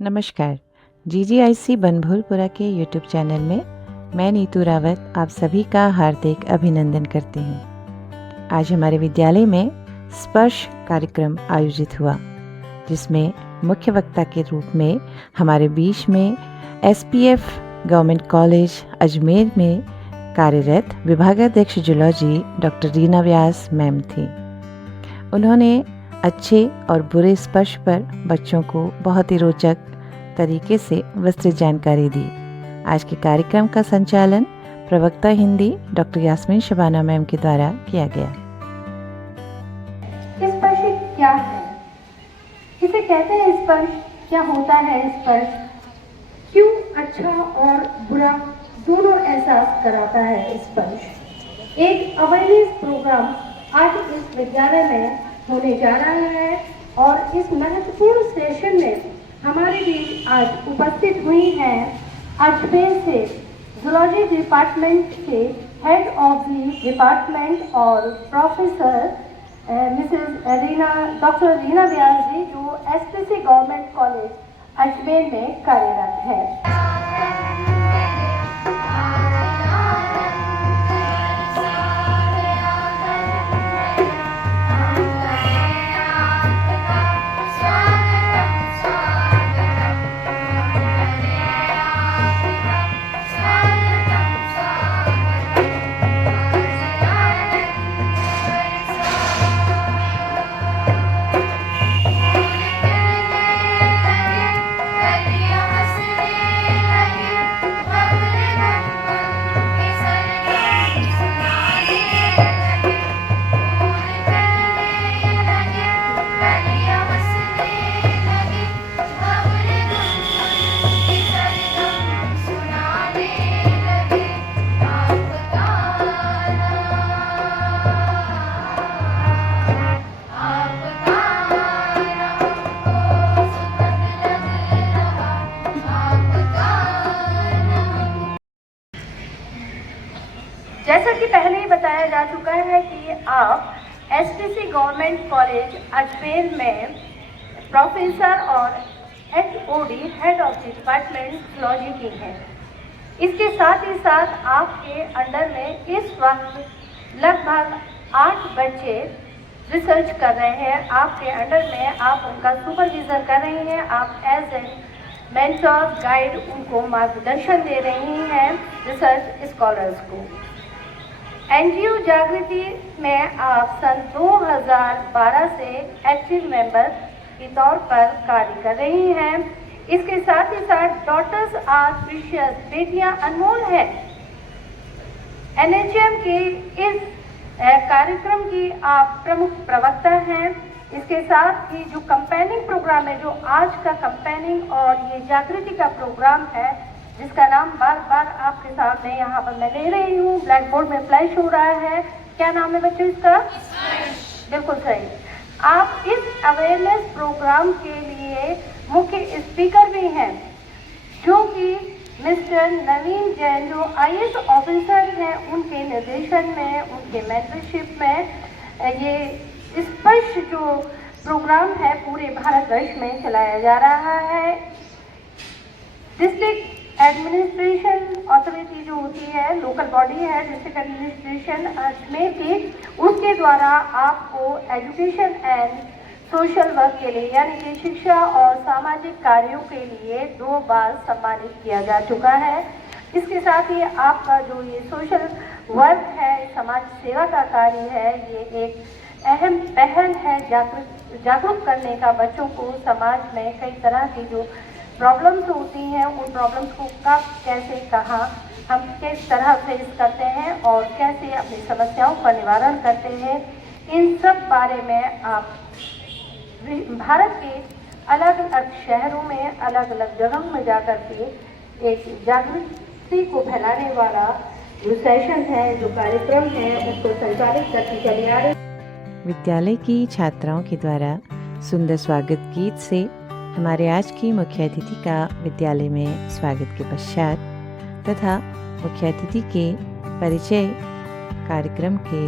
नमस्कार। जीजीआईसी बनभूलपुरा के YouTube channel में मैं नीतू रावत आप सभी का हार्दिक अभिनंदन करती हूँ। आज हमारे विद्यालय में स्पर्श कार्यक्रम आयोजित हुआ, जिसमें मुख्य वक्ता के रूप में हमारे बीच में एसपीएफ गवर्नमेंट कॉलेज अजमेर में कार्यरत विभागाध्यक्ष जूलॉजी डॉक्टर रीना व्यास मैम थी। उन्होंने अच्छे और बुरे स्पर्श पर बच्चों को बहुत ही रोचक तरीके से विस्तृत जानकारी दी। आज के कार्यक्रम का संचालन प्रवक्ता हिंदी डॉक्टर यास्मीन शबाना मैम के द्वारा किया गया। स्पर्श क्या है, किसे कहते हैं स्पर्श, क्या होता है स्पर्श, क्यों अच्छा और बुरा दोनों एहसास कराता है स्पर्श। एक अवेयरनेस प्रोग्राम आज इस विद्यालय में होने जा रहा है और इस महत्वपूर्ण सेशन में हमारे बीच आज उपस्थित हुई हैं अजमेर से जूलॉजी डिपार्टमेंट के हेड ऑफ द डिपार्टमेंट और प्रोफेसर डॉक्टर रीना व्यास जी, जो एसपीसी गवर्नमेंट कॉलेज अजमेर में कार्यरत है। जैसा कि पहले ही बताया जा चुका है कि आप एसपीसी गवर्नमेंट कॉलेज अजमेर में प्रोफेसर और HOD head of the department zoology की हैं। इसके साथ ही साथ आपके अंडर में इस वक्त लगभग 8 बच्चे रिसर्च कर रहे हैं। आपके अंडर में आप उनका सुपरविजन कर रही हैं, आप एज ए मेंटर गाइड उनको मार्गदर्शन दे रही हैं रिसर्च स्कॉलर्स को। एनजीओ जागृति में आप सन 2012 से एक्टिव मेंबर के तौर पर कार्य कर रही हैं। इसके साथ ही साथ डॉटर्स आर प्रीशियस, बेटियां अनमोल हैं, एनएचएम के इस कार्यक्रम की आप प्रमुख प्रवक्ता हैं। इसके साथ ही जो कंपेनिंग प्रोग्राम है, जो आज का कंपेनिंग और ये जागृति का प्रोग्राम है, जिसका नाम बार बार आपके सामने यहाँ पर मैं ले रही हूँ, ब्लैक बोर्ड में फ्लैश हो रहा है। क्या नाम है बच्चों इसका? बिल्कुल सही। आप इस अवेयरनेस प्रोग्राम के लिए मुख्य स्पीकर भी हैं, जो कि मिस्टर नवीन जैन, जो आईएएस ऑफिसर हैं, उनके निर्देशन में, उनके मेंटरशिप में ये स्पर्श जो प्रोग्राम है पूरे भारतवर्ष में चलाया जा रहा है। डिस्ट्रिक्ट एडमिनिस्ट्रेशन अथॉरिटी जो होती है, लोकल बॉडी है डिस्ट्रिक्ट एडमिनिस्ट्रेशन अजमेर की, उसके द्वारा आपको एजुकेशन एंड सोशल वर्क के लिए, यानी कि शिक्षा और सामाजिक कार्यों के लिए 2 बार सम्मानित किया जा चुका है। इसके साथ ही आपका जो ये सोशल वर्क है, समाज सेवा का कार्य है, ये एक अहम पहल है जागरूक करने का बच्चों को। समाज में कई तरह की जो प्रॉब्लम्स होती हैं, उन प्रॉब्लम्स को कब, कैसे, कहाँ हम किस तरह फेस करते हैं और कैसे अपनी समस्याओं का निवारण करते हैं, इन सब बारे में आप भारत के अलग अलग शहरों में, अलग अलग जगहों में जाकर के एक जागृति को फैलाने वाला जो सेशन है, जो कार्यक्रम है, उसको संचालित करके चले आ रहे। विद्यालय की छात्राओं के द्वारा सुंदर स्वागत गीत से हमारे आज की मुख्य अतिथि का विद्यालय में स्वागत के पश्चात तथा मुख्य अतिथि के परिचय कार्यक्रम के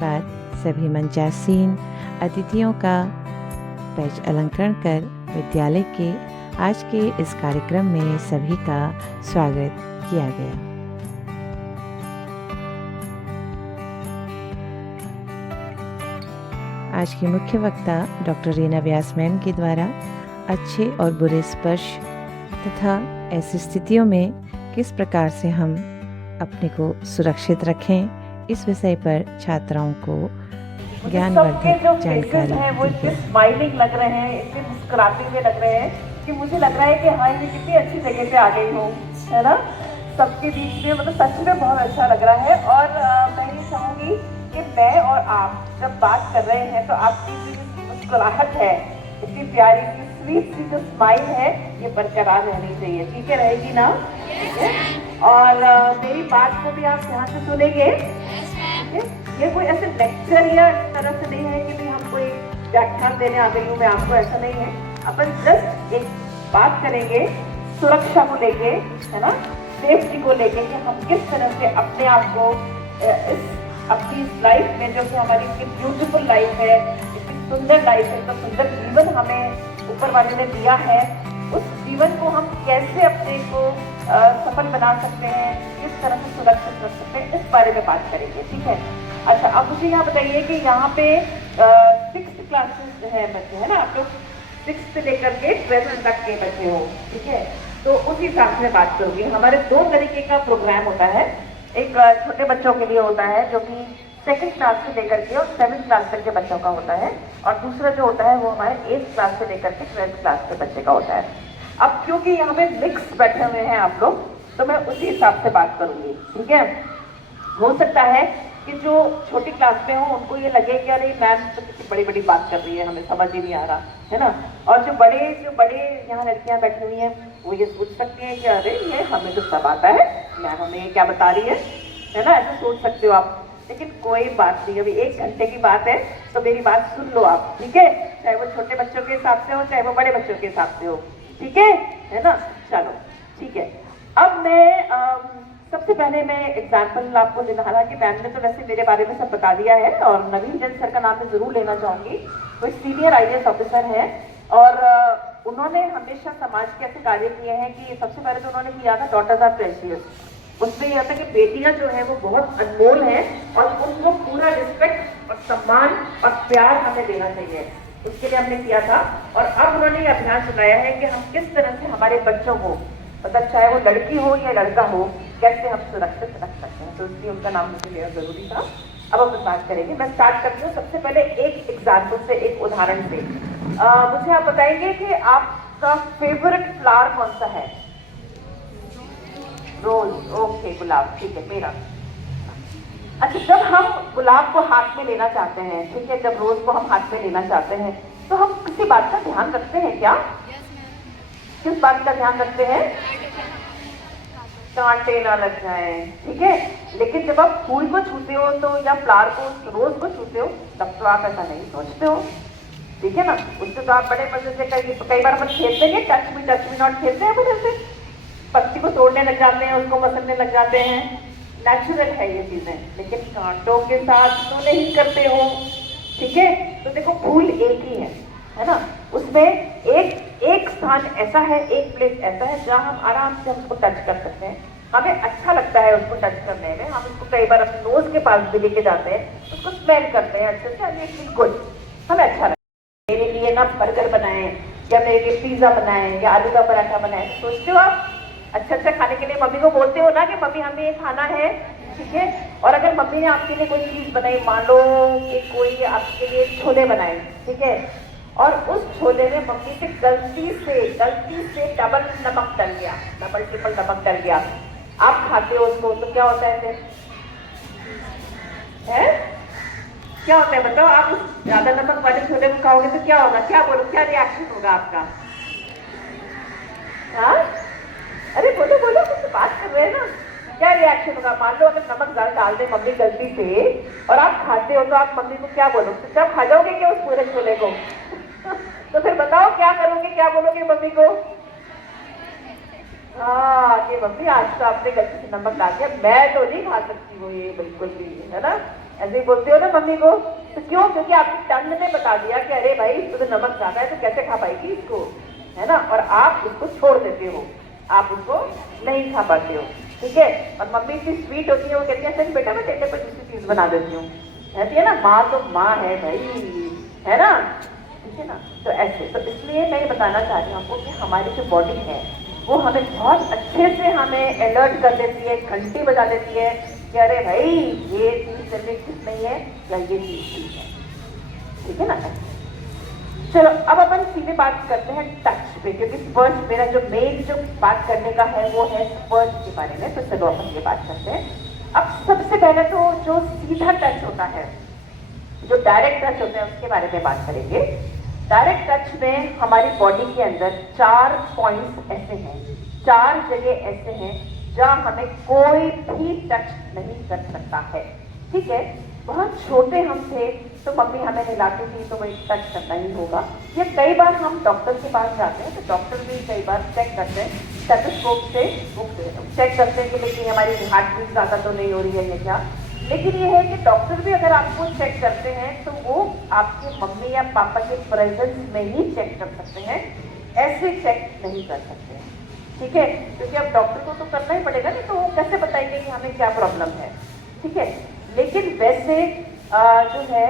बाद सभी मंचासीन अतिथियों का पैच अलंकरण कर विद्यालय के आज के इस कार्यक्रम में सभी का स्वागत किया गया। आज की मुख्य वक्ता डॉक्टर रीना व्यास मैम के द्वारा अच्छे और बुरे स्पर्श तथा ऐसी स्थितियों में किस प्रकार से हम अपने को सुरक्षित रखें, इस विषय पर छात्राओं को ज्ञानवर्धक जानकारी हैं वो इतने स्माइलिंग लग रहे हैं, इतने मुस्कुराते हुए लग रहे हैं कि मुझे लग रहा है कि हाँ, मैं कितनी अच्छी जगह पे आ गई हूँ, है ना। सबके बीच में मतलब सच में बहुत अच्छा लग रहा है। और मैं ये चाहूँगी कि मैं और आप जब बात कर रहे हैं तो आपकी जो मुस्कुराहट है, इतनी प्यारी सी स्वीट सी जो स्माइल है, ये बरकरार रहनी चाहिए। ठीक है, रहेगी ना? ठीक है। और मेरी बात को भी आप ध्यान से सुनेंगे। ये कोई ऐसे लेक्चर या इस तरह से नहीं है कि भाई हम कोई व्याख्यान देने आ गई हूँ मैं आपको, ऐसा नहीं है। अपन जस्ट एक बात करेंगे सुरक्षा को लेके, है ना, सेफ्टी को लेके कि हम किस तरह से अपने आप को इस अपनी लाइफ में, जो कि हमारी इतनी ब्यूटीफुल लाइफ है, इतनी सुंदर लाइफ है, इतना सुंदर जीवन हमें ऊपर वाले ने दिया है, उस जीवन को हम कैसे अपने को सफल बना सकते हैं, किस तरह से सुरक्षित रख सकते हैं, इस बारे में बात करेंगे। ठीक है। अच्छा, अब मुझे यहाँ बताइए कि यहाँ पे 6th क्लासेस है बच्चे, है ना, आप लोग 6th से लेकर के 12th तक के बच्चे हो। ठीक है, तो उस हिसाब से बात करूँगी। हमारे 2 तरीके का प्रोग्राम होता है। एक छोटे बच्चों के लिए होता है जो कि 2nd क्लास से लेकर के और 7th क्लास तक के बच्चों का होता है, और दूसरा जो होता है वो हमारे 8th क्लास से लेकर के 12th क्लास के बच्चे का होता है। अब क्योंकि यहाँ पे मिक्स बैठे हुए हैं आप लोग, तो मैं उसी हिसाब से बात करूंगी। ठीक है। हो सकता है कि जो छोटी क्लास में हो उनको ये लगे कि अरे मैम तो कितनी बड़ी बड़ी बात कर रही है, हमें समझ ही नहीं आ रहा, है ना। और जो बड़े यहाँ लड़कियां बैठी हुई हैं वो ये सोच सकती हैं कि अरे ये हमें तो सब आता है, मैम हमें ये क्या बता रही है ना, ऐसा सोच सकते हो आप। लेकिन कोई बात नहीं, अभी 1 घंटे की बात है, तो मेरी बात सुन लो आप। ठीक है, चाहे वो छोटे बच्चों के हिसाब से हो, चाहे वो बड़े बच्चों के हिसाब से हो। ठीक है ना। चलो ठीक है। अब मैं सबसे पहले मैं एग्जाम्पल आपको देना, हालांकि मैम ने तो वैसे मेरे बारे में सब बता दिया है, और नवीन जैन सर का नाम मैं जरूर लेना चाहूंगी। वो सीनियर IAS ऑफिसर हैं, और उन्होंने हमेशा समाज के ऐसे कार्य किए हैं कि सबसे पहले तो उन्होंने किया था डॉटर्स आर प्रेशियस। उसमें यह था कि बेटियां जो है वो बहुत अनमोल हैं और उनको पूरा रिस्पेक्ट और सम्मान और प्यार हमें देना चाहिए, उसके लिए हमने किया था। और अब उन्होंने ये अभियान चलाया है कि हम किस तरह से हमारे बच्चों को, मतलब चाहे वो लड़की हो या लड़का हो, कैसे हम सुरक्षित रख सकते हैं, तो इसलिए उनका नाम मुझे लेना जरूरी था। अब हम बात करेंगे। मैं स्टार्ट करती हूँ सबसे पहले एक एग्जाम्पल से, एक उदाहरण से। मुझे आप बताएंगे कि आपका फेवरेट फ्लावर कौन सा है? रोज। ओके, गुलाब। ठीक है, मेरा। अच्छा, जब हम गुलाब को हाथ में लेना चाहते हैं, ठीक है, जब रोज को हम हाथ में लेना चाहते हैं, तो हम किसी बात का ध्यान रखते हैं क्या? किस बात का ध्यान रखते हैं? कांटे ना लग जाए। ठीक है। लेकिन जब आप फूल को छूते हो तो, या फ्लावर को, रोज को छूते हो, तब तो आप ऐसा नहीं सोचते हो। ठीक है ना। उससे तो आप बड़े मजे से कई बार अपन खेलते हैं, टच मी नॉट खेलते हैं अपन, ऐसे पत्ती को तोड़ने लग जाते हैं, उसको मसलने लग जाते हैं, नेचुरल है ये चीजें। लेकिन कांटों के साथ तो नहीं करते हो। ठीक है। तो देखो, फूल एक ही है ना, उसमें एक स्थान ऐसा है, एक प्लेस ऐसा है जहाँ हम आराम से उसको टच कर सकते हैं, हमें अच्छा लगता है उसको टच करने में। हम उसको कई बार अपने नोज के पास भी लेके जाते हैं, उसको स्मेल करते हैं अच्छे से, हमें फील गुड, हमें अच्छा लगता है। मेरे लिए ना बर्गर बनाए, या मेरे लिए पिज्जा बनाए, या आलू का पराठा बनाए, सोचते हो आप अच्छा खाने के लिए मम्मी को बोलते हो ना कि मम्मी हमें ये खाना है। ठीक है। और अगर मम्मी ने आपके लिए कोई चीज बनाई, मान लो कि कोई आपके लिए छोले बनाए, ठीक है, और उस छोले में मम्मी से गलती से डबल नमक डल गया, डबल ट्रिपल नमक डल गया, आप खाते हो उसको, तो क्या होता है फिर? है क्या होता है बताओ? आप उस ज्यादा नमक वाले छोले को खाओगे तो क्या होगा? क्या बोलो, क्या रिएक्शन होगा आपका? हाँ, अरे बोलो बोलो, कुछ बात कर रहे हैं ना। क्या रिएक्शन होगा? मान लो अगर नमक ज्यादा डाल दे मम्मी गलती से, और आप खाते हो, तो आप मम्मी को क्या बोलोगे? तो क्या खा जाओगे क्या उस पूरे छोले को? तो फिर बताओ क्या करोगे, क्या बोलोगे मम्मी को? हाँ, ये मम्मी आज तो आपने गलती से नमक डाल दिया, मैं तो नहीं खा सकती हूँ ये बिल्कुल भी, है ना। ऐसे ही बोलते हो ना मम्मी को। तो क्यों? क्योंकि आपकी टंग ने बता दिया कि अरे भाई इसको तो नमक ज्यादा है, तो कैसे खा पाएगी इसको, है ना, और आप उसको छोड़ देते हो, आप उसको नहीं खा पाते हो, ठीक है। और मम्मी इतनी स्वीट होती है, वो कहती है सच बेटा मैं तेरे को दूसरी चीज बना देती हूँ, कहती है ना माँ तो माँ है भाई, है ना, ठीक है ना। तो ऐसे, तो इसलिए मैं ये बताना चाह रही हूँ आपको कि हमारी जो बॉडी है वो हमें बहुत अच्छे से हमें अलर्ट कर देती है, घंटी बजा देती है कि अरे भाई ये चीज चलने ठीक नहीं है या ये चीज ठीक है, ठीक है ना। चलो अब अपन सीधे बात करते हैं टच पे, क्योंकि स्पर्श मेरा जो मेन जो बात करने का है वो है स्पर्श के बारे में। तो चलो अपन ये बात करते हैं। अब सबसे पहले तो जो सीधा टच होता है, जो डायरेक्ट टच होता है उसके बारे में बात करेंगे। डायरेक्ट टच में हमारी बॉडी के अंदर 4 पॉइंट्स ऐसे हैं, 4 जगह ऐसे हैं जहाँ हमें कोई भी टच नहीं कर सकता है, ठीक है। बहुत छोटे हम थे तो मम्मी हमें हिलाती थी तो वही टच करना ही होगा, या कई बार हम डॉक्टर के पास जाते हैं तो डॉक्टर भी कई बार चेक करते हैं, स्टेथोस्कोप से चेक करते हैं कि लेकिन हमारी हार्ट बीट ज़्यादा तो नहीं हो रही है या क्या। लेकिन ये है कि डॉक्टर भी अगर आपको चेक करते हैं तो वो आपके मम्मी या पापा के प्रेजेंस में ही चेक कर सकते हैं, ऐसे चेक नहीं कर सकते हैं, ठीक है। क्योंकि अब डॉक्टर को तो करना ही पड़ेगा नहीं, तो वो कैसे बताएंगे कि हमें क्या प्रॉब्लम है, ठीक है। लेकिन वैसे जो है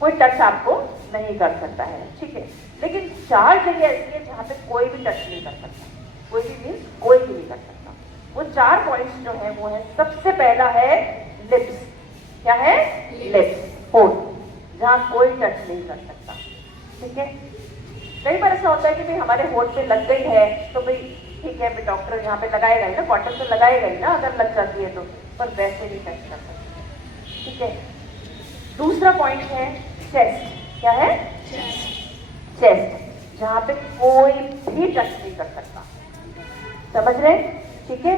कोई टच आपको नहीं कर सकता है, ठीक है। लेकिन 4 जगह ऐसी है जहाँ पे कोई भी टच नहीं कर सकता, कोई भी मीन्स कोई भी नहीं कर सकता। वो 4 पॉइंट्स जो है वो है, सबसे पहला है लिप्स, क्या है, लिप्स, होठ, जहाँ कोई टच नहीं कर सकता, ठीक है। कई बार ऐसा होता है कि भाई हमारे होठ पे लग गई है तो भाई ठीक है, भाई डॉक्टर यहाँ पे लगाएगा ही ना, कॉटन तो लगाएगा ही ना अगर लग जाती है तो, पर वैसे नहीं टच कर सकते, ठीक है। दूसरा पॉइंट है चेस्ट, क्या है, चेस्ट, जहाँ पे कोई भी टच नहीं कर सकता, समझ रहे, ठीक है।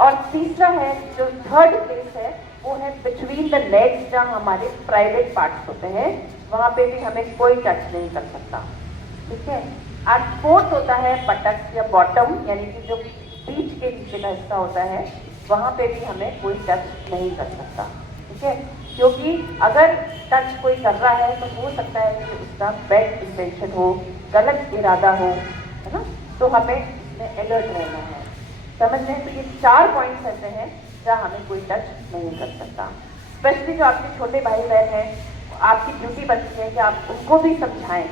और तीसरा है जो थर्ड प्लेस है वो है बिटवीन द लेग्स, जहाँ हमारे प्राइवेट पार्ट्स होते हैं, वहाँ पे भी हमें कोई टच नहीं कर सकता, ठीक है। और फोर्थ होता है बटक्स या बॉटम, यानी कि जो पीठ के नीचे का हिस्सा होता है, वहाँ पे भी हमें कोई टच नहीं कर सकता, ठीक है। क्योंकि अगर टच कोई कर रहा है तो हो सकता है कि उसका बैड इंटेंशन हो, गलत इरादा हो, है ना, तो हमें इसमें अलर्ट रहना है, समझ लें। तो ये 4 पॉइंट्स ऐसे हैं जहाँ हमें कोई टच नहीं कर सकता। स्पेशली जो आपके छोटे भाई बहन हैं, आपकी ड्यूटी बनती है कि आप उनको भी समझाएं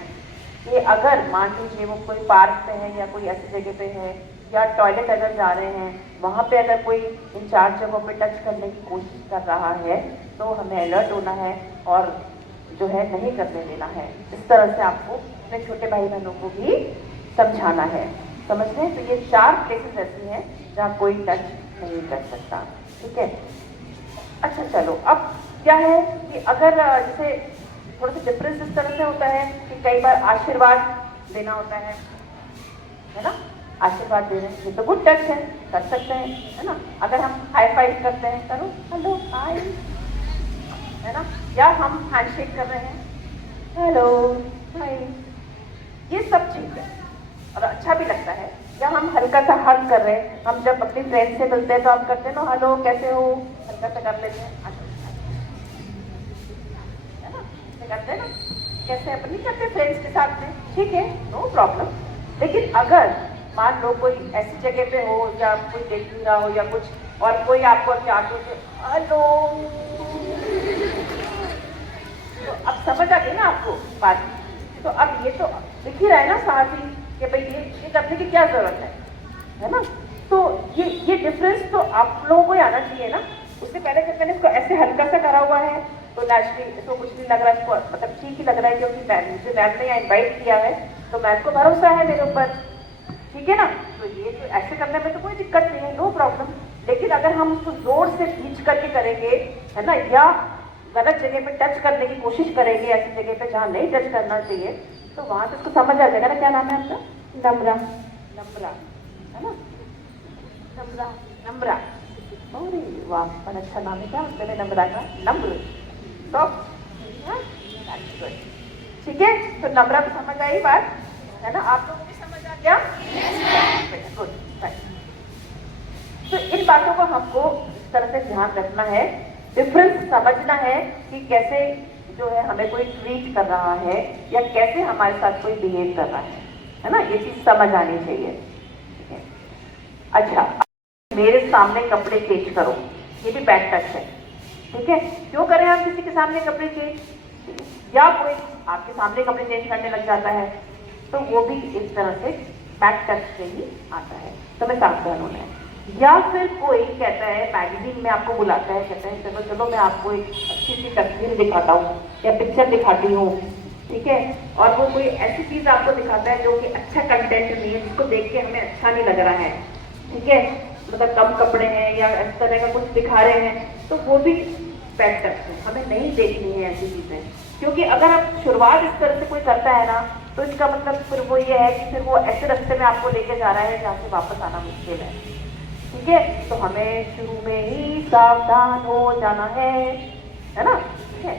कि अगर मान लीजिए वो कोई पार्क पे है या कोई ऐसी जगह पे है या टॉयलेट अगर जा रहे हैं, वहाँ पे अगर कोई इन 4 जगहों पे टच करने की कोशिश कर रहा है तो हमें अलर्ट होना है और जो है नहीं करने देना है। इस तरह से आपको अपने छोटे भाई बहनों को भी समझाना है, समझ रहे। तो ये 4 प्लेसेस ऐसी हैं जहाँ कोई टच नहीं कर सकता, ठीक है। अच्छा चलो, अब क्या है कि अगर जैसे थोड़ा सा डिफरेंस इस तरह से होता है कि कई बार आशीर्वाद देना होता है ना, आशीर्वाद दे रहे हैं, ये तो गुड टच है, कर सकते हैं, है ना। अगर हम हाई फाइव करते हैं, करो हेलो हाय, है ना, या हम हैंडशेक कर रहे हैं, हेलो हाय, ये सब ठीक है और अच्छा भी लगता है। या हम हल्का सा हग कर रहे हैं, हम जब अपनी फ्रेंड से मिलते हैं तो आप करते हैं ना हेलो कैसे हो, हल्का सा कर लेते हैं, है ना, करते हैं ना, कैसे अपनी करते फ्रेंड्स के साथ में, ठीक है, नो प्रॉब्लम। लेकिन अगर मान लो कोई ऐसी जगह पे हो या कोई देख नहीं रहा हो या कुछ, और कोई आपको आगे से हेलो, तो अब समझ आ गई ना आपको बात। तो अब ये तो दिख ही रहा है ना साथ ही कि भाई ये करने की क्या जरूरत है ना। तो ये डिफरेंस तो आप लोगों को ही आना चाहिए ना। उससे पहले जब मैंने इसको ऐसे हल्का सा करा हुआ है तो नेचुरली इसको कुछ नहीं लग रहा है, इसको मतलब ठीक ही लग रहा है क्योंकि मुझे मैम ने इन्वाइट किया है तो मैम को भरोसा है मेरे ऊपर, ठीक है ना। तो ये तो ऐसे करने में तो कोई दिक्कत नहीं है, नो प्रॉब्लम। लेकिन अगर हम उसको जोर से खींच करके करेंगे, है ना, या गलत जगह पे टच करने की कोशिश करेंगे, ऐसी जगह पे जहाँ नहीं टच करना चाहिए, तो वहाँ से उसको समझ आ जाएगा ना। क्या नाम है आपका? नम्रा, नम्रा, है ना, नम्रा, नम्रा। अरे वाह, बड़ा अच्छा नाम है, क्या मेरे नम्रा का, नम्र, तो ठीक है। तो नम्रा को समझ आई बात, है ना, आप लोगों को भी समझ आ गया? गुड, तो इन बातों को हमको इस तरह से ध्यान रखना है, डिफरेंस समझना है कि कैसे जो है हमें कोई ट्रीट कर रहा है या कैसे हमारे साथ कोई बिहेव कर रहा है, है ना, ये चीज समझ आनी चाहिए। ठीक है, अच्छा मेरे सामने कपड़े चेंज करो, ये भी बैड टच है। ठीक है, क्यों करें आप किसी के सामने कपड़े चेंज, या कोई आपके सामने कपड़े चेंज करने लग जाता है तो वो भी इस तरह से बैड टच से ही आता है, तो मैं सावधान होना है। या फिर कोई कहता है मैगजीन में आपको बुलाता है, कहता है चलो चलो मैं आपको एक अच्छी सी तस्वीर दिखाता हूँ या पिक्चर दिखाती हूँ। ठीक है, और वो कोई ऐसी चीज आपको दिखाता है जो कि अच्छा कंटेंट नहीं है, जिसको देख के हमें अच्छा नहीं लग रहा है। ठीक है, मतलब कम कपड़े हैं या इस तरह का कुछ दिखा रहे हैं, तो वो भी बैड टच है, हमें नहीं देखनी है ऐसी चीजें। क्योंकि अगर आप शुरुआत इस तरह से कोई करता है ना, तो इसका मतलब फिर वो ये है कि फिर वो ऐसे रास्ते में आपको लेके जा रहा है जहाँ से वापस आना मुश्किल है। ठीक है, तो हमें शुरू में ही सावधान हो जाना है ना। ठीक है,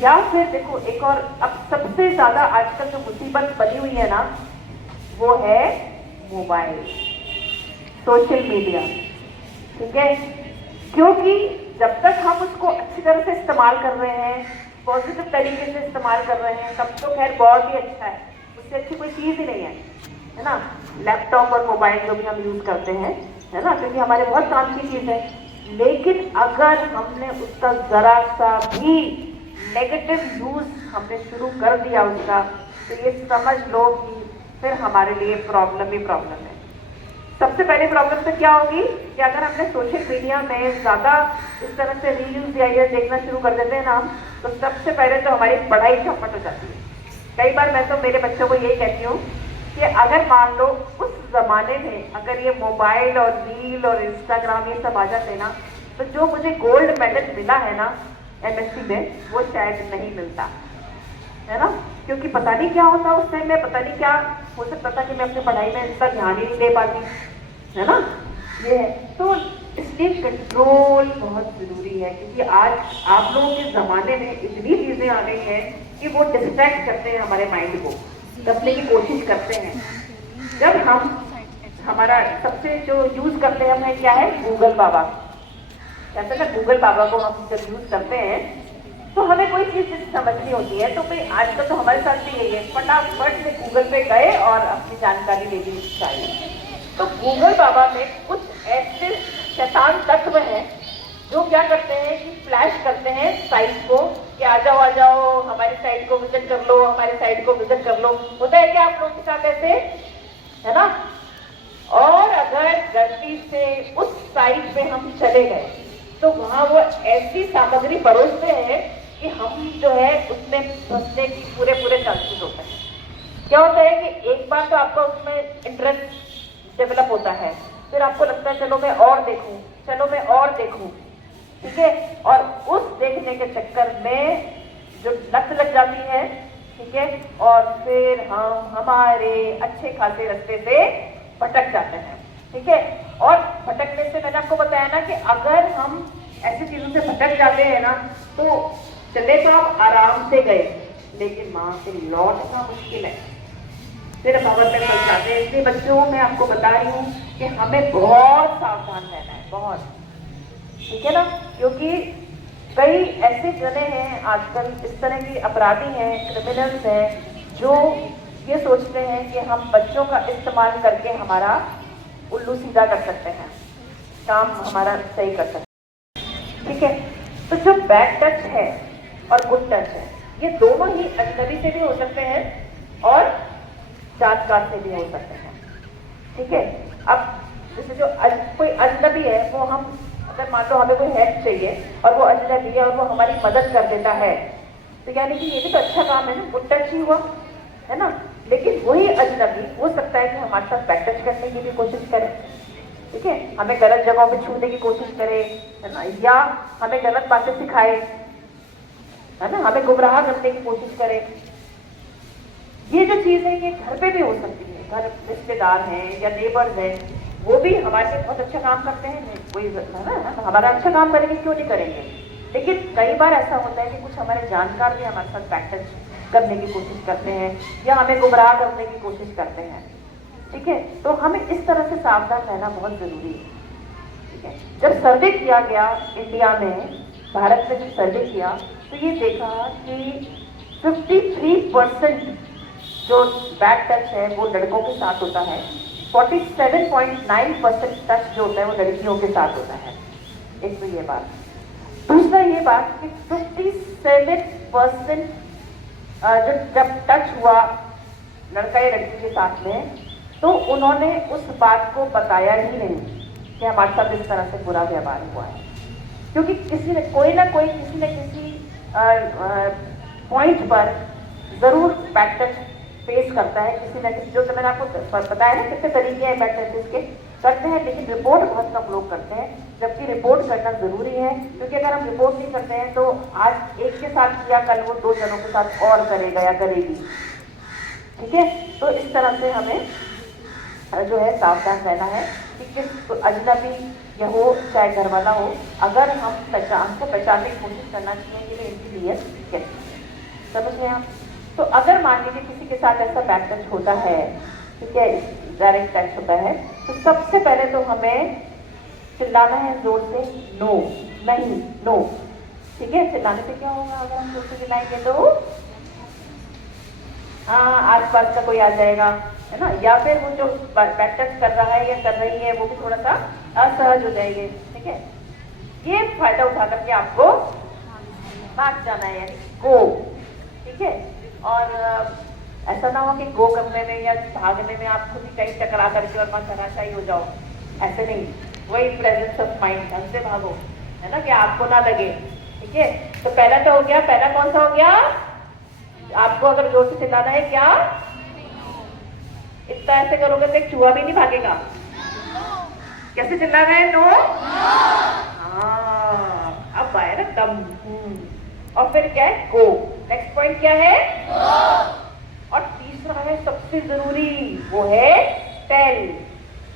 या फिर देखो एक और, अब सबसे ज्यादा आजकल जो मुसीबत बनी हुई है ना, वो है मोबाइल, सोशल मीडिया। ठीक है, क्योंकि जब तक हम उसको अच्छी तरह से इस्तेमाल कर रहे हैं, पॉजिटिव तरीके से इस्तेमाल कर रहे हैं, तब तो खैर बहुत ही अच्छा है, उससे अच्छी कोई चीज ही नहीं है ना। लैपटॉप और मोबाइल जो भी हम यूज करते हैं, है ना, क्योंकि हमारे बहुत काम की चीज है। लेकिन अगर हमने उसका जरा सा भी नेगेटिव यूज हमने शुरू कर दिया उसका, तो ये समझ लो कि फिर हमारे लिए प्रॉब्लम ही प्रॉब्लम है। सबसे पहले प्रॉब्लम तो क्या होगी कि अगर हमने सोशल मीडिया में ज्यादा इस तरह से रील्स या ये देखना शुरू कर देते हैं ना, तो सबसे पहले तो हमारी पढ़ाई चौपट हो जाती है। कई बार मैं तो मेरे बच्चों को यही कहती हूँ कि अगर मान लो उस जमाने में अगर ये मोबाइल और रील और इंस्टाग्राम ये सब आ जाते ना, तो जो मुझे गोल्ड मेडल मिला है ना MSc में, वो शायद नहीं मिलता, है ना। क्योंकि पता नहीं क्या होता उस टाइम में, पता नहीं क्या हो सकता था कि मैं अपनी पढ़ाई में इतना ध्यान ही नहीं दे पाती, है ना। ये है, तो इसलिए कंट्रोल बहुत जरूरी है, क्योंकि आज आप लोगों के जमाने में इतनी चीजें आ गई हैं कि वो डिस्ट्रैक्ट करते हैं हमारे माइंड को, रखने की कोशिश करते हैं। जब हम हमारा सबसे जो यूज करते हैं हमें क्या है, गूगल बाबा, कहते हैं ना, गूगल बाबा को हम जब यूज करते हैं तो हमें कोई चीज समझनी होती है, तो भाई आजकल तो हमारे साथ भी यही है, फटाफट से गूगल पे गए और अपनी जानकारी ले ली चाहिए। तो गूगल बाबा में कुछ ऐसे शैतान तत्व हैं जो क्या करते हैं कि फ्लैश करते हैं साइट को कि आ जाओ हमारी साइट को विजिट कर लो, हमारी साइट को विजिट कर लो। होता है क्या आप लोगों के साथ ऐसे, है ना। और अगर गलती से उस साइट पे हम चले गए तो वहां वो ऐसी सामग्री परोसते हैं कि हम जो है उसमें फंसने की पूरे चांसेस होते हैं। क्या होता है कि एक बार तो आपका उसमें इंटरेस्ट डेवलप होता है, फिर आपको लगता है चलो मैं और देखूं, चलो मैं और देखूं। ठीक है, और उस देखने के चक्कर में जो लत लग जाती है, ठीक है, और फिर हम हमारे अच्छे खासे रास्ते से भटक जाते हैं। ठीक है, और भटकने से मैंने आपको बताया ना कि अगर हम ऐसी चीजों से भटक जाते हैं ना, तो चले तो आप आराम से गए, लेकिन वहां से लौटना मुश्किल है, फिर भवन में फंस जाते हैं। इसलिए बच्चों मैं आपको बता रही हूँ कि हमें बहुत सावधान रहना है, बहुत। ठीक है ना, क्योंकि कई ऐसे जने हैं आजकल, इस तरह की अपराधी हैं, क्रिमिनल्स हैं, जो ये सोचते हैं कि हम बच्चों का इस्तेमाल करके हमारा उल्लू सीधा कर सकते हैं, काम हमारा सही कर सकते हैं। ठीक है, तो जो बैड टच है और गुड टच है, ये दोनों ही अजनबी से भी हो सकते हैं और जानकार से भी हो सकते हैं। ठीक है, अब जैसे जो कोई अजनबी है, वो हम अगर मान लो हमें कोई हेल्प चाहिए और वो अजनबी है और वो हमारी मदद कर देता है, तो यानी कि ये भी तो अच्छा काम है ना, गुड टच ही हुआ, है ना। लेकिन वही अजनबी हो सकता है कि हमारे साथ बैड टच करने की भी कोशिश करे। ठीक है, हमें गलत जगहों पे छूने की कोशिश करे, है ना, या हमें गलत बातें सिखाए, है ना, हमें गुमराह करने की कोशिश करे। ये जो चीज है ये घर पे भी हो सकती है, घर रिश्तेदार हैं या नेबर्स हैं, वो भी हमारे से बहुत अच्छा काम करते हैं, कोई है ना, हमारा अच्छा काम करेंगे क्यों नहीं करेंगे। लेकिन कई बार ऐसा होता है कि कुछ हमारे जानकार भी हमारे साथ बैड टच करने की कोशिश करते हैं या हमें गुमराह करने की कोशिश करते हैं। ठीक है, तो हमें इस तरह से सावधान रहना बहुत जरूरी है। ठीक है, जब सर्वे किया गया इंडिया में, भारत में जब सर्वे किया, तो ये देखा कि 53% जो बैड टच है वो लड़कों के साथ होता है, 47.9% टच जो होता है वो लड़कियों के साथ होता है। एक तो ये बात। दूसरा ये बात कि 57% जो जब टच हुआ लड़का या लड़की के साथ में, तो उन्होंने उस बात को बताया ही नहीं कि हमारे साथ इस तरह से बुरा व्यवहार हुआ है। क्योंकि किसी ने कोई ना कोई किसी न किसी पॉइंट पर जरूर बैड टच फेस करता है, किसी न किसी। जो तो मैंने आपको बताया ना कितने तरीके हैं बैड टचेस के, करते हैं, लेकिन रिपोर्ट बहुत कम लोग करते हैं, जबकि रिपोर्ट करना जरूरी है। क्योंकि अगर हम रिपोर्ट नहीं करते हैं तो आज एक के साथ किया, कल वो 2 जनों के साथ और करेगा या करेगी। ठीक है, तो इस तरह से हमें जो है सावधान रहना है कि किस अजनबी या हो चाहे घर वाला हो, अगर हम हमको पहचानने की कोशिश करना चाहिए कि इनकी नीयत कैसी है। समझ रहे हैं आप? तो अगर मान लीजिए किसी के साथ ऐसा बैड टच होता है, ठीक है, डायरेक्ट टच होता है, तो सबसे पहले तो हमें चिल्लाना है जोर से, नो, नहीं, नो। ठीक है, चिल्लाने से क्या होगा? अगर हम जोर से चिल्लाएंगे तो आसपास का कोई आ जाएगा, है ना, या फिर वो जो बैड टच कर रहा है या कर रही है वो भी थोड़ा सा असहज हो जाएंगे। ठीक है, ये फायदा उठा करके आपको भाग जाना है, यानी गो। ठीक है, और ऐसा ना हो कि गो करने में या भागने में आप खुद ही कहीं टकरा करके और वहां धराशायी हो जाओ, ऐसे नहीं। वही प्रेजेंस ऑफ माइंड, ढंग से भागो, है ना, कि आपको ना लगे। ठीक है, तो पहला तो हो गया, पहला कौन सा हो गया? आपको अगर जोर से चिल्लाना है, क्या इतना ऐसे करोगे तो एक चूहा भी नहीं भागेगा। कैसे चिल्लाना है? नो। हाँ, अब आया ना दम। और फिर क्या है? गो। नेक्स्ट पॉइंट क्या है? और तीसरा है सबसे जरूरी, वो है टेल।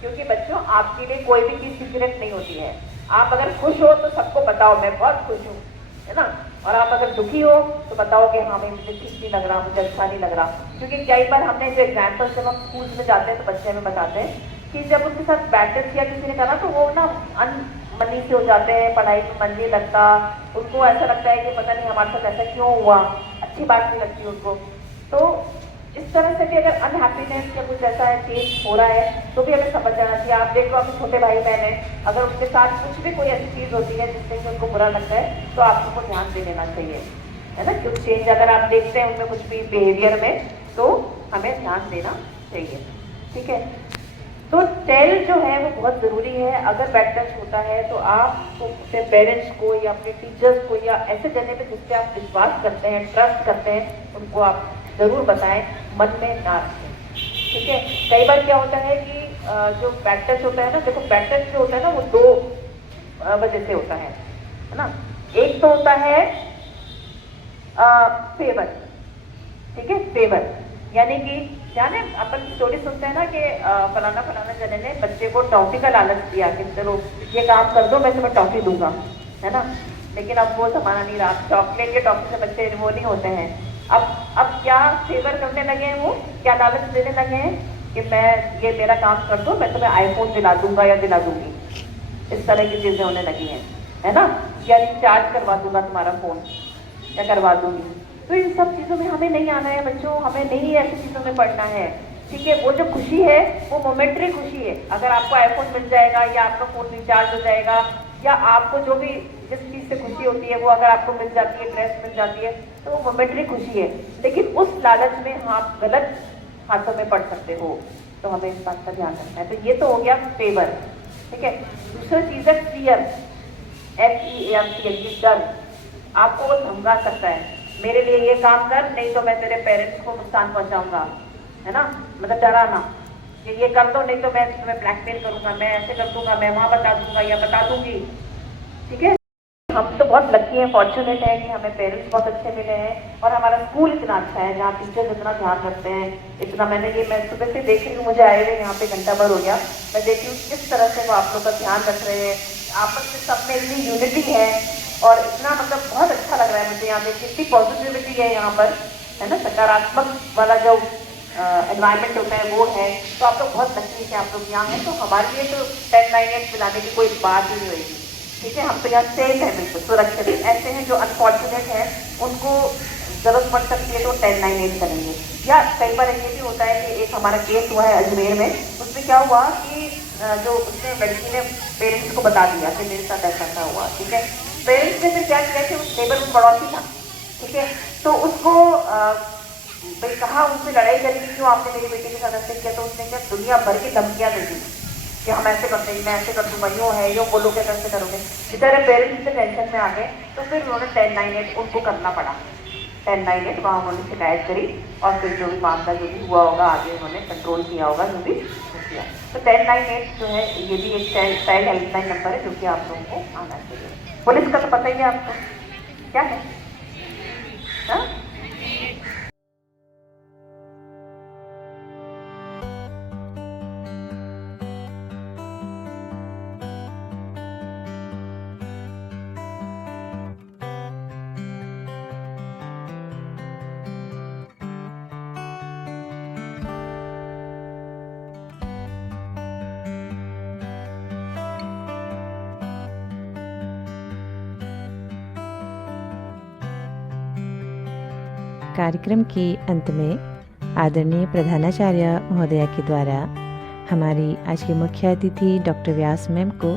क्योंकि बच्चों आपके लिए कोई भी चीज सीक्रेट नहीं होती है। आप अगर खुश हो तो सबको बताओ मैं बहुत खुश हूँ, है ना, और आप अगर दुखी हो तो बताओ कि हाँ मुझे ठीक नहीं लग रहा, मुझे अच्छा नहीं लग रहा। क्योंकि कई बार हमने जो एग्जाम्पल्स जब हम स्कूल में जाते हैं तो बच्चे हमें बताते हैं कि जब उनके साथ बैड टच किया किसी ने कहा तो वो ना अनमनी से हो जाते हैं, पढ़ाई में मन नहीं लगता, उनको ऐसा लगता है कि पता नहीं हमारे साथ ऐसा क्यों हुआ, अच्छी बात नहीं लगती उनको। तो इस तरह से भी अगर अनहैप्पीनेस या कुछ ऐसा है चेंज हो रहा है तो भी हमें समझ जाना चाहिए। आप देख लो आपके छोटे भाई बहन है, अगर उनके साथ कुछ भी कोई ऐसी चीज होती है जिससे कि उनको बुरा लगता है तो आपको ध्यान दे लेना चाहिए, है ना। कुछ चेंज अगर आप देखते हैं उनमें कुछ भी बिहेवियर में तो हमें ध्यान देना चाहिए। ठीक है, तो टेल जो है वो बहुत जरूरी है। अगर बैड टच होता है तो आप अपने पेरेंट्स को या अपने टीचर्स को या ऐसे जगह पे जिससे आप विश्वास करते हैं, ट्रस्ट करते हैं, उनको आप जरूर बताएं, मन में ना रखें। ठीक है, कई बार क्या होता है कि जो बैड टच होता है ना, देखो बैड टच जो होता है ना वो 2 वजह से होता है ना। एक तो होता है फेवर। ठीक है, फेवर यानी कि जाने अपन स्टोरी सुनते हैं ना कि फलाना फलाना जने ने बच्चे को टॉफी का लालच दिया कि चलो ये काम कर दो मैं तुम्हें टॉफी दूंगा, है ना। लेकिन अब वो जमाना नहीं रहा, चॉकलेट या टॉफी से बच्चे वो नहीं होते हैं। अब क्या फेवर करने लगे हैं, वो क्या लालच देने लगे हैं कि मैं ये मेरा काम कर दो मैं तुम्हें आईफोन दिला दूंगा या दिला दूंगी। इस तरह की चीजें होने लगी हैं, है ना, या रिचार्ज करवा दूंगा तुम्हारा फोन या करवा दूंगी। तो इन सब चीजों में हमें नहीं आना है बच्चों, हमें नहीं ऐसी चीजों में पढ़ना है। ठीक है, वो जो खुशी है वो मोमेंटरी खुशी है। अगर आपको आईफोन मिल जाएगा या आपका फोन रिचार्ज हो जाएगा या आपको जो भी जिस चीज से खुशी होती है वो अगर आपको मिल जाती है, ड्रेस मिल जाती है, तो वो मोमेंटरी खुशी है। लेकिन उस लालच में आप गलत हाथों में पड़ सकते हो, तो हमें इस बात का ध्यान रखना है। तो ये तो हो गया फेवर। ठीक है, दूसरा चीज है फियर, FEAR, डर। आपको वो धमका सकता है, मेरे लिए ये काम कर नहीं तो मैं तेरे पेरेंट्स को नुकसान पहुंचाऊंगा, है ना, मतलब डराना कि ये कर दो नहीं तो मैं तुम्हें ब्लैकमेल करूंगा, मैं ऐसे कर दूंगा, मैं वहां बता दूंगा या बता दूंगी। ठीक है, हम तो बहुत लकी हैं, फॉर्चुनेट है कि हमें पेरेंट्स बहुत अच्छे मिले हैं और हमारा स्कूल इतना अच्छा है जहाँ टीचर्स इतना ध्यान रखते हैं। इतना मैं सुबह से देख रही हूँ, मुझे आए हुए यहाँ पे घंटा भर हो गया, मैं देख रही हूँ किस तरह से वो आप लोग का ध्यान रख रहे हैं, आपस में सब में इतनी यूनिटी है और इतना मतलब बहुत अच्छा लग रहा है मुझे यहाँ देख के, इतनी पॉजिटिविटी है यहाँ पर, है ना, सकारात्मक वाला जो एनवायरनमेंट होता है वो है। तो आप लोग बहुत लकी है, आप लोग यहाँ हैं, तो हमारे लिए तो 10, 9, 8 मिलाने की कोई बात ही नहीं होगी। ठीक है, हम तो यहाँ सेफ है, बिल्कुल सुरक्षित। ऐसे हैं जो अनफॉर्चुनेट हैं, उनको जरूरत पड़ सकती है तो 10, 9, 8 करेंगे। या कई बार ये भी होता है कि एक हमारा केस हुआ है अजमेर में, उसमें क्या हुआ कि जो उसने लड़की ने पेरेंट्स को बता दिया कि मेरे साथ ऐसा हुआ, ठीक है। पेरेंट्स ने फिर क्या किया कि उस नेबर पड़ोसी था, ठीक है, तो उसको भाई कहा, उनसे लड़ाई करी कि क्यों आपने मेरी बेटी के साथ ऐसे किया, तो उसने क्या दुनिया भर की धमकियाँ दे दी कि हम ऐसे करते हैं, मैं ऐसे कर दूँगा, यूँ है, यूँ बोलोगे कैसे करोगे। बेचारे पेरेंट्स से टेंशन में आ गए, तो फिर उन्होंने 1098 उनको करना पड़ा। 1098 वहाँ उन्होंने शिकायत करी और फिर जो भी मामला जो भी हुआ होगा आगे उन्होंने कंट्रोल किया होगा, जो भी किया। तो 1098 जो है ये भी एक चाइल्ड हेल्पलाइन नंबर है जो कि आप लोगों को आना चाहिए। पुलिस का तो पता ही है आपको क्या है, हाँ? कार्यक्रम के अंत में आदरणीय प्रधानाचार्य महोदया के द्वारा हमारी आज की मुख्य अतिथि डॉक्टर व्यास मैम को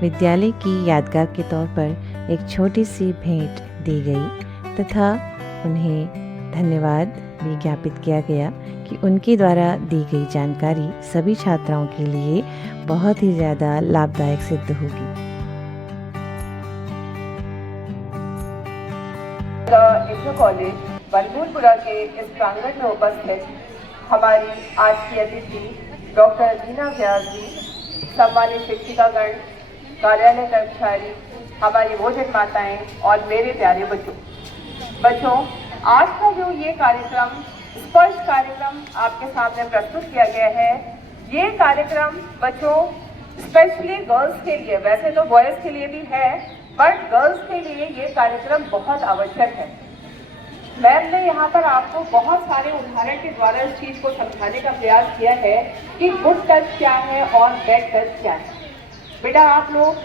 विद्यालय की यादगार के तौर पर एक छोटी सी भेंट दी गई तथा उन्हें धन्यवाद भी ज्ञापित किया गया कि उनके द्वारा दी गई जानकारी सभी छात्राओं के लिए बहुत ही ज़्यादा लाभदायक सिद्ध होगी। इंटर कॉलेज बनभूलपुरा के इस प्रांगण में उपस्थित हमारी आज की अतिथि डॉक्टर रीना व्यास जी, सम्मानित शिक्षिकागण, कार्यालय कर्मचारी, हमारी भोजन माताएं और मेरे प्यारे बच्चों, आज का जो ये कार्यक्रम स्पर्श कार्यक्रम आपके सामने प्रस्तुत किया गया है, ये कार्यक्रम बच्चों स्पेशली गर्ल्स के लिए, वैसे तो बॉयज़ के लिए भी है, बट गर्ल्स के लिए ये कार्यक्रम बहुत आवश्यक है। मैम ने यहाँ पर आपको बहुत सारे उदाहरण के द्वारा इस चीज़ को समझाने का प्रयास किया है कि गुड टच क्या है और बैड टच क्या है। बेटा आप लोग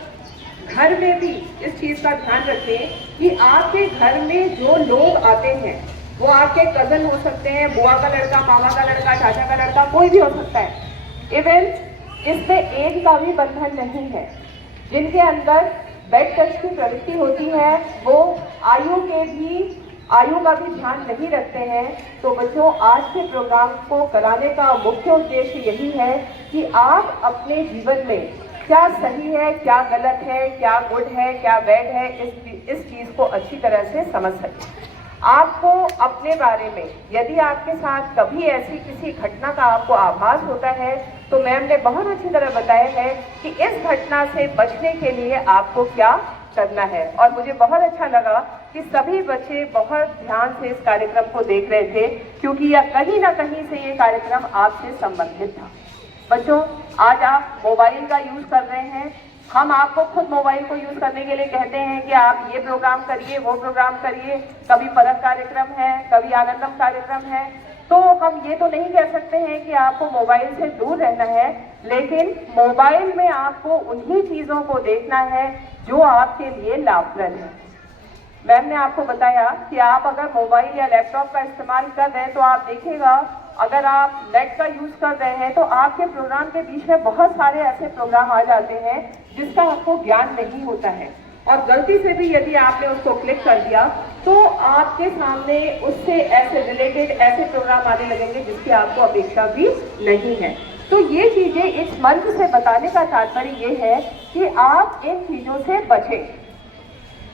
घर में भी इस चीज़ का ध्यान रखें कि आपके घर में जो लोग आते हैं वो आपके कज़न हो सकते हैं, बुआ का लड़का, मामा का लड़का, चाचा का लड़का, कोई भी हो सकता है। इवन इसमें एज का भी बंधन नहीं है। जिनके अंदर बैड टच की प्रवृत्ति होती है वो आयु का भी ध्यान नहीं रखते हैं। तो बच्चों आज के प्रोग्राम को कराने का मुख्य उद्देश्य यही है कि आप अपने जीवन में क्या सही है, क्या गलत है, क्या गुड है, क्या बैड है, इस चीज़ को अच्छी तरह से समझ सकें। आपको अपने बारे में यदि आपके साथ कभी ऐसी किसी घटना का आपको आभास होता है तो मैम ने बहुत अच्छी तरह बताया है कि इस घटना से बचने के लिए आपको क्या करना है। और मुझे बहुत अच्छा लगा कि सभी बच्चे बहुत ध्यान से इस कार्यक्रम को देख रहे थे क्योंकि यह कहीं ना कहीं से ये कार्यक्रम आपसे संबंधित था। बच्चों आज आप मोबाइल का यूज़ कर रहे हैं, हम आपको खुद मोबाइल को यूज़ करने के लिए कहते हैं कि आप ये प्रोग्राम करिए, वो प्रोग्राम करिए, कभी परख कार्यक्रम है, कभी आनंदम कार्यक्रम है, तो हम ये तो नहीं कह सकते हैं कि आपको मोबाइल से दूर रहना है, लेकिन मोबाइल में आपको उन्हीं चीज़ों को देखना है जो आपके लिए लाभप्रद है। मैम ने आपको बताया कि आप अगर मोबाइल या लैपटॉप का इस्तेमाल कर रहे हैं तो आप देखिएगा अगर आप नेट का यूज़ कर रहे हैं तो आपके प्रोग्राम के बीच में बहुत सारे ऐसे प्रोग्राम आ जाते हैं जिसका आपको ज्ञान नहीं होता है और गलती से भी यदि आपने उसको क्लिक कर दिया तो आपके सामने उससे ऐसे रिलेटेड ऐसे प्रोग्राम आने लगेंगे जिसकी आपको अपेक्षा भी नहीं है। तो ये चीज़ें इस मंच से बताने का तात्पर्य ये है कि आप इन चीज़ों से बचें।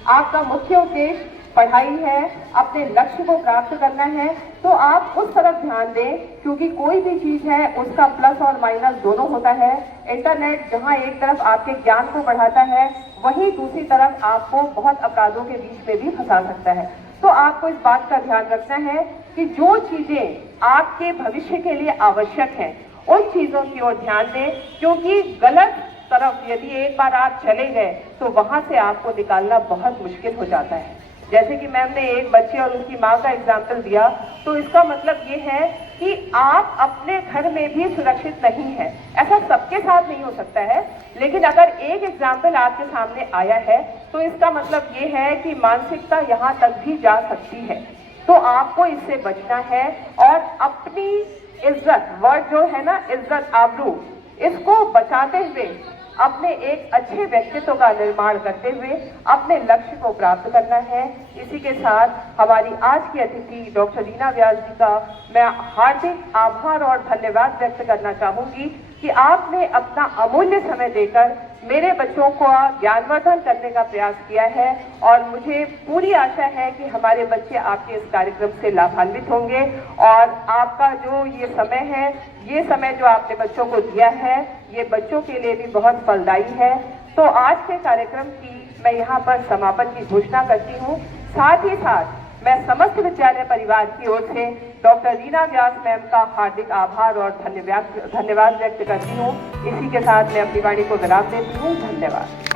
आपका मुख्य उद्देश्य पढ़ाई है, अपने लक्ष्य को प्राप्त करना है, तो आप उस तरफ ध्यान दें क्योंकि कोई भी चीज़ है उसका प्लस और माइनस दोनों होता है। इंटरनेट जहां एक तरफ आपके ज्ञान को बढ़ाता है वहीं दूसरी तरफ आपको बहुत अपराधों के बीच में भी फंसा सकता है। तो आपको इस बात का ध्यान रखना है कि जो चीज़ें आपके भविष्य के लिए आवश्यक हैं उन चीज़ों की ओर ध्यान दें क्योंकि गलत तरफ यदि एक बार आप चले गए तो वहां से आपको निकालना बहुत मुश्किल हो जाता है। जैसे कि मैम ने एक बच्चे और उनकी माँ का एग्जाम्पल दिया तो इसका मतलब ये है कि आप अपने घर में भी सुरक्षित नहीं है। ऐसा सबके साथ नहीं हो सकता है, लेकिन अगर एक एग्जाम्पल आपके सामने आया है तो इसका मतलब ये है कि मानसिकता यहाँ तक भी जा सकती है। तो आपको इससे बचना है और अपनी इज्जत, वर्ड जो है ना इज्जत, आबरू, इसको बचाते हुए अपने एक अच्छे व्यक्तित्व का निर्माण करते हुए अपने लक्ष्य को प्राप्त करना है। इसी के साथ हमारी आज की अतिथि डॉक्टर रीना व्यास जी का मैं हार्दिक आभार और धन्यवाद व्यक्त करना चाहूंगी कि आपने अपना अमूल्य समय देकर मेरे बच्चों को ज्ञानवर्धन करने का प्रयास किया है और मुझे पूरी आशा है कि हमारे बच्चे आपके इस कार्यक्रम से लाभान्वित होंगे और आपका जो ये समय है, ये समय जो आपने बच्चों को दिया है, ये बच्चों के लिए भी बहुत फलदायी है। तो आज के कार्यक्रम की मैं यहाँ पर समापन की घोषणा करती हूँ। साथ ही साथ मैं समस्त विद्यालय परिवार की ओर से डॉक्टर रीना व्यास मैम का हार्दिक आभार और धन्यवाद व्यक्त करती हूँ। इसी के साथ मैं अपनी वाणी को विराम देती हूँ। धन्यवाद।